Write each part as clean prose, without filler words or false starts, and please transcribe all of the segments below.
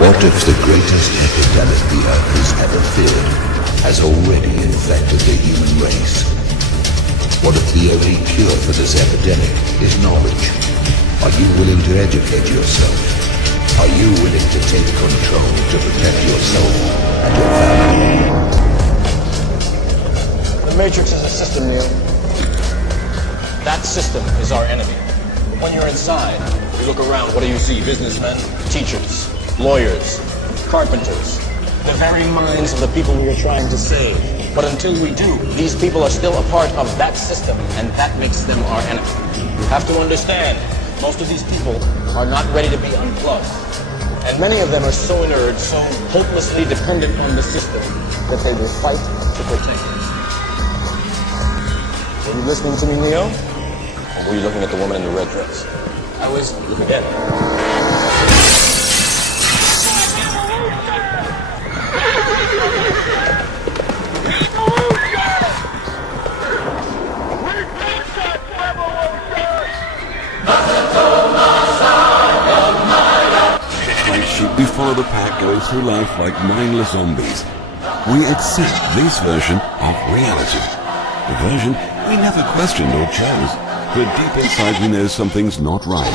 What if the greatest epidemic the earth has ever feared has already infected the human race? What if the only cure for this epidemic is knowledge? Are you willing to educate yourself? Are you willing to take control to protect yourself and your family? The Matrix is a system, Neo. That system is our enemy. When you're inside, you look around, what do you see? Businessmen, teachers, lawyers, carpenters, the very minds of the people we are trying to save. But until we do, these people are still a part of that system, and that makes them our enemy. You have to understand, most of these people are not ready to be unplugged. And many of them are so inert, so hopelessly dependent on the system, that they will fight to protect it. Were you listening to me, Neo? Or were you looking at the woman in the red dress? I was looking at her. We follow the pack going through life like mindless zombies. We accept this version of reality. The version we never questioned or chose, but deep inside we know something's not right.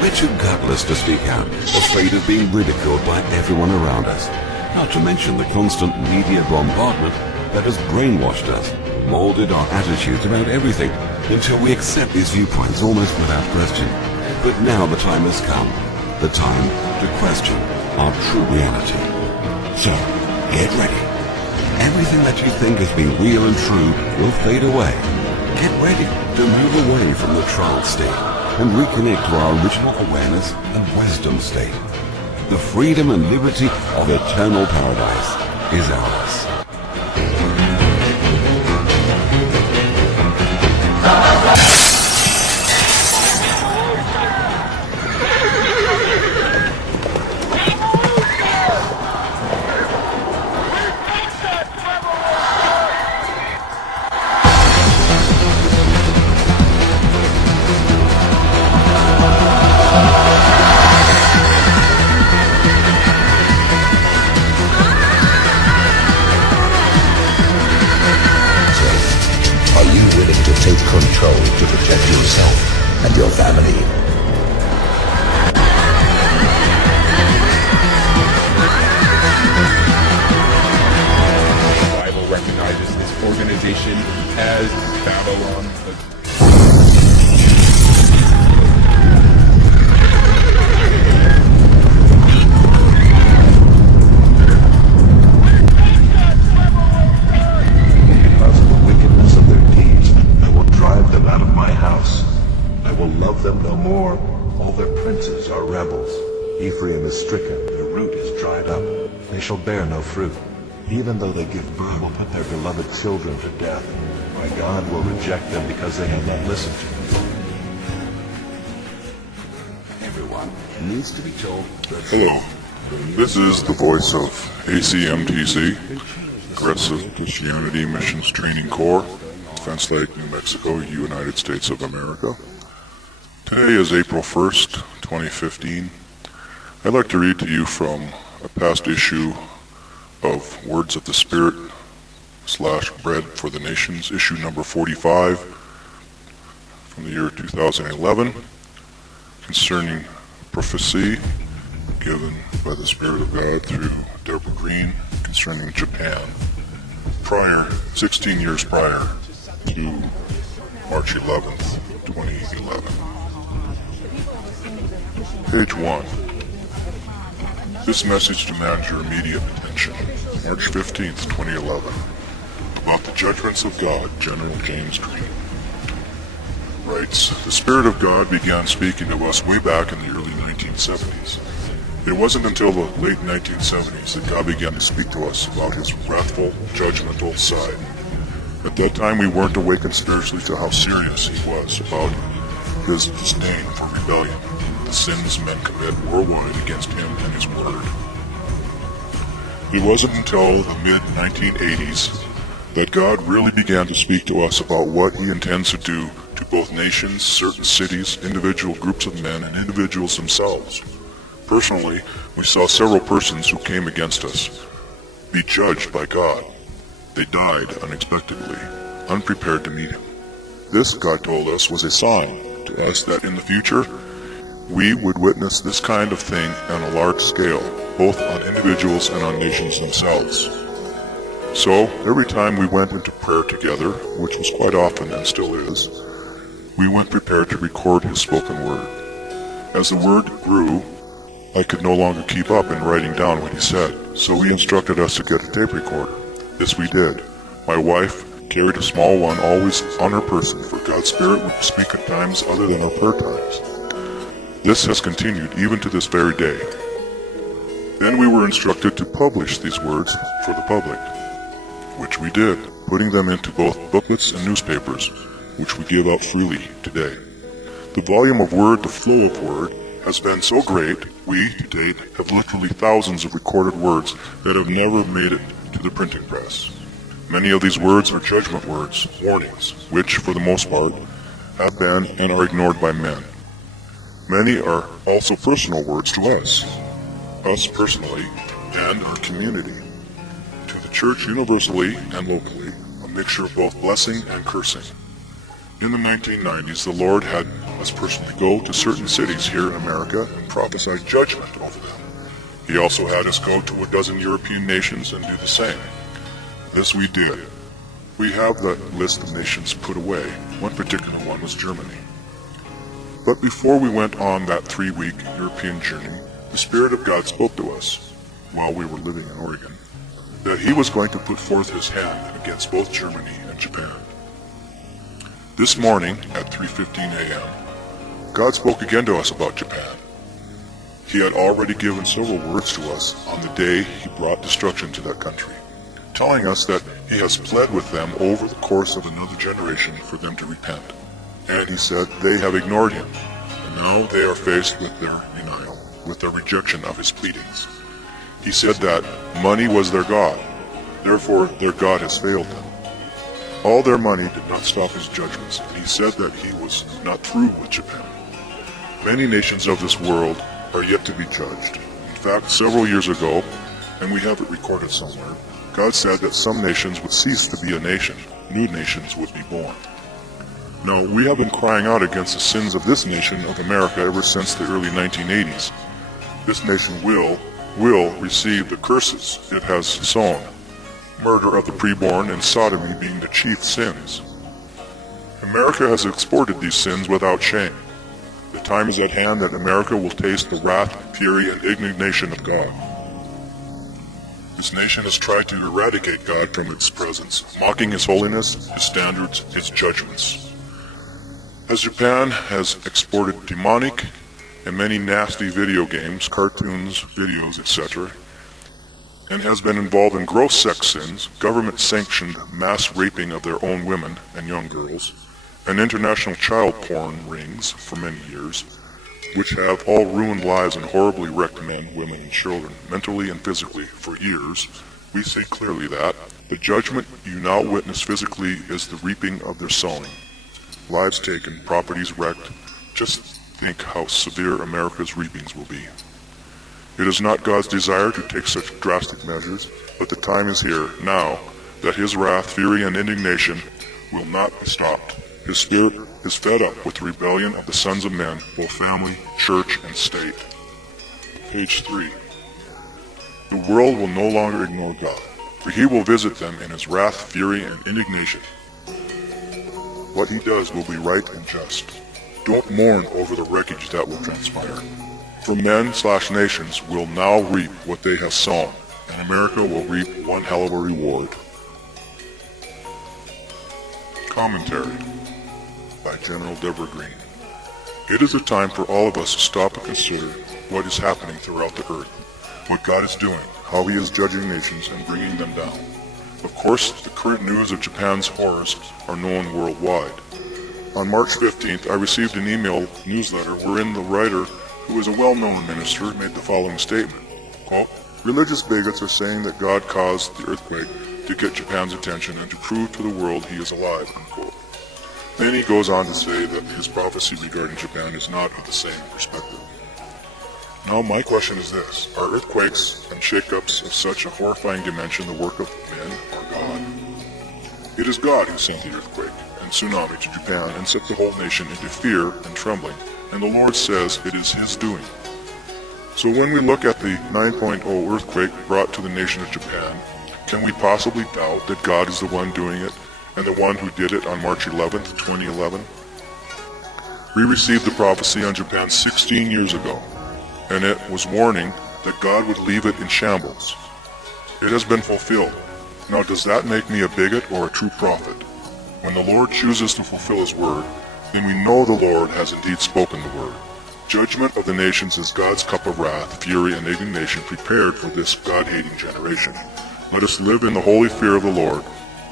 We're too gutless to speak out, afraid of being ridiculed by everyone around us. Not to mention the constant media bombardment that has brainwashed us, molded our attitudes about everything, until we accept these viewpoints almost without question. But now the time has come. The time to question our true reality. So, get ready. Everything that you think has been real and true will fade away. Get ready to move away from the trance state and reconnect to our original awareness and wisdom state. The freedom and liberty of eternal paradise is ours. Take control to protect yourself and your family. The Bible recognizes this organization as Babylon. Them no more. All their princes are rebels. Ephraim is stricken, their root is dried up. They shall bear no fruit. Even though they give birth, will put their beloved children to death. My God will reject them because they have not listened to me. Everyone needs to be told that... Hello, this is the voice of ACMTC, Aggressive Christianity Missions Training Corps, Defense Lake, New Mexico, United States of America. Today is April 1st, 2015. I'd like to read to you from a past issue of Words of the Spirit / Bread for the Nations, issue number 45 from the year 2011, concerning prophecy given by the Spirit of God through Deborah Green concerning Japan, 16 years prior to March 11th, 2011. Page 1. This message demands your immediate attention. March 15th, 2011. About the judgments of God, General James Green writes, the Spirit of God began speaking to us way back in the early 1970s. It wasn't until the late 1970s that God began to speak to us about his wrathful, judgmental side. At that time we weren't awakened spiritually to how serious he was about his disdain for rebellion, the sins men commit worldwide against him and his word. It wasn't until the mid-1980s that God really began to speak to us about what he intends to do to both nations, certain cities, individual groups of men, and individuals themselves. Personally, we saw several persons who came against us be judged by God. They died unexpectedly, unprepared to meet him. This, God told us, was a sign to us that in the future, we would witness this kind of thing on a large scale, both on individuals and on nations themselves. So, every time we went into prayer together, which was quite often and still is, we went prepared to record his spoken word. As the word grew, I could no longer keep up in writing down what he said, so he instructed us to get a tape recorder. This we did. My wife carried a small one always on her person, for God's Spirit would speak at times other than our prayer times. This has continued even to this very day. Then we were instructed to publish these words for the public, which we did, putting them into both booklets and newspapers, which we give out freely today. The volume of word, the flow of word, has been so great, we, to date, have literally thousands of recorded words that have never made it to the printing press. Many of these words are judgment words, warnings, which, for the most part, have been and are ignored by men. Many are also personal words to us personally, and our community. To the church universally and locally, a mixture of both blessing and cursing. In the 1990s, the Lord had us personally go to certain cities here in America and prophesy judgment over them. He also had us go to a dozen European nations and do the same. This we did. We have the list of nations put away. One particular one was Germany. But before we went on that 3-week European journey, the Spirit of God spoke to us, while we were living in Oregon, that he was going to put forth his hand against both Germany and Japan. This morning, at 3:15 a.m., God spoke again to us about Japan. He had already given several words to us on the day he brought destruction to that country, telling us that he has pled with them over the course of another generation for them to repent. And he said they have ignored him, and now they are faced with their denial, with their rejection of his pleadings. He said that money was their God, therefore their God has failed them. All their money did not stop his judgments, and he said that he was not through with Japan. Many nations of this world are yet to be judged. In fact, several years ago, and we have it recorded somewhere, God said that some nations would cease to be a nation, new nations would be born. Now, we have been crying out against the sins of this nation of America ever since the early 1980s. This nation will receive the curses it has sown, murder of the preborn and sodomy being the chief sins. America has exported these sins without shame. The time is at hand that America will taste the wrath, fury, and indignation of God. This nation has tried to eradicate God from its presence, mocking his holiness, his standards, his judgments. As Japan has exported demonic and many nasty video games, cartoons, videos, etc., and has been involved in gross sex sins, government-sanctioned mass raping of their own women and young girls, and international child porn rings for many years, which have all ruined lives and horribly wrecked men, women, and children, mentally and physically, for years, we say clearly that the judgment you now witness physically is the reaping of their sowing. Lives taken, properties wrecked. Just think how severe America's reapings will be. It is not God's desire to take such drastic measures, but the time is here, now, that his wrath, fury, and indignation will not be stopped. His spirit is fed up with the rebellion of the sons of men, both family, church, and state. Page 3. The world will no longer ignore God, for he will visit them in his wrath, fury, and indignation. What he does will be right and just. Don't mourn over the wreckage that will transpire. For men/nations will now reap what they have sown, and America will reap one hell of a reward. Commentary by General Deborah Green. It is a time for all of us to stop and consider what is happening throughout the earth, what God is doing, how he is judging nations and bringing them down. Of course, the current news of Japan's horrors are known worldwide. On March 15th, I received an email newsletter wherein the writer, who is a well-known minister, made the following statement, quote, "Religious bigots are saying that God caused the earthquake to get Japan's attention and to prove to the world he is alive," unquote. Then he goes on to say that his prophecy regarding Japan is not of the same perspective. Now my question is this: are earthquakes and shakeups of such a horrifying dimension the work of men or God? It is God who sent the earthquake and tsunami to Japan and set the whole nation into fear and trembling, and the Lord says it is His doing. So when we look at the 9.0 earthquake brought to the nation of Japan, can we possibly doubt that God is the one doing it and the one who did it on March 11th, 2011? We received the prophecy on Japan 16 years ago, and it was warning that God would leave it in shambles. It has been fulfilled. Now does that make me a bigot or a true prophet? When the Lord chooses to fulfill His word, then we know the Lord has indeed spoken the word. Judgment of the nations is God's cup of wrath, fury, and indignation prepared for this God-hating generation. Let us live in the holy fear of the Lord,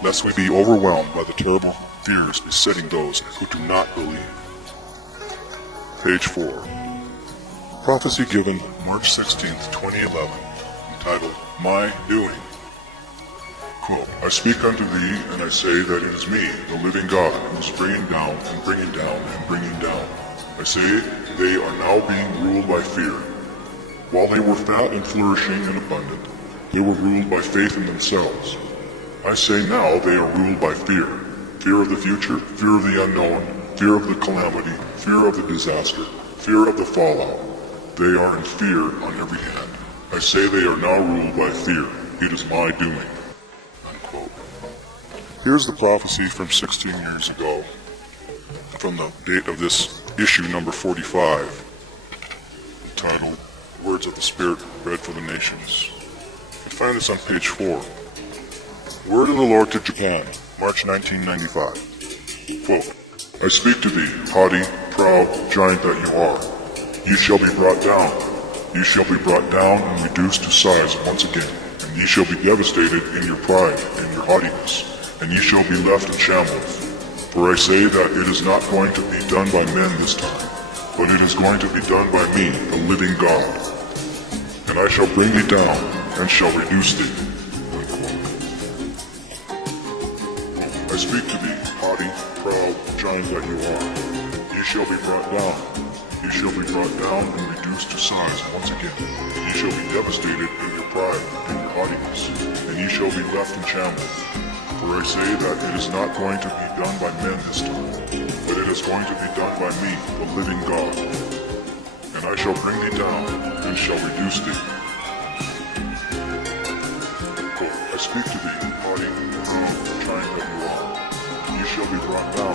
lest we be overwhelmed by the terrible fears besetting those who do not believe. Page 4. Prophecy given March 16th, 2011, entitled, My Doing. Quote, I speak unto thee, and I say that it is me, the living God, who is bringing down, and bringing down, and bringing down. I say they are now being ruled by fear. While they were fat and flourishing and abundant, they were ruled by faith in themselves. I say now they are ruled by fear. Fear of the future, fear of the unknown, fear of the calamity, fear of the disaster, fear of the fallout. They are in fear on every hand. I say they are now ruled by fear. It is my doing. Unquote. Here's the prophecy from 16 years ago, from the date of this issue number 45, entitled Words of the Spirit Read for the Nations. You can find this on page 4. Word of the Lord to Japan, March 1995. Quote, I speak to thee, haughty, proud, giant that you are. Ye shall be brought down. Ye shall be brought down and reduced to size once again. And ye shall be devastated in your pride and your haughtiness. And ye shall be left in shambles. For I say that it is not going to be done by men this time, but it is going to be done by me, the living God. And I shall bring thee down, and shall reduce thee. Unquote. I speak to thee, haughty, proud, giant that you are. Ye shall be brought down. Ye shall be brought down and reduced to size once again. And ye shall be devastated in your pride and your haughtiness. And ye shall be left in shambles. For I say that it is not going to be done by men this time, but it is going to be done by me, the living God. And I shall bring thee down, and shall reduce thee. Quote, I speak to thee, haughty, proud, giant that you are. Ye shall be brought down.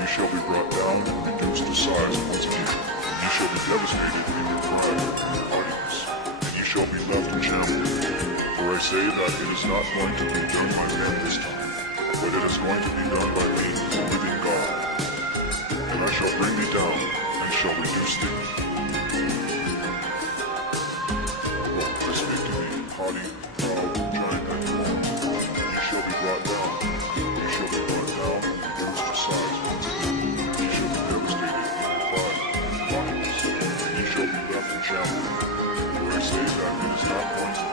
Ye shall be brought down and reduced to size once again. And ye shall be devastated in your pride and your haughtiness. And ye shall be left in shambles. For I say that it is not going to be done by men this time, but it is going to be done by me, the living God. And I shall bring thee down, and shall reduce thee. Quote, I speak to thee, haughty, proud, giant that you are. Ye shall be brought down. Ye shall be brought down, and reduced to size once again. Ye shall be devastated in your pride and haughtiness. And ye shall be left in shambles. For I say that it is not going to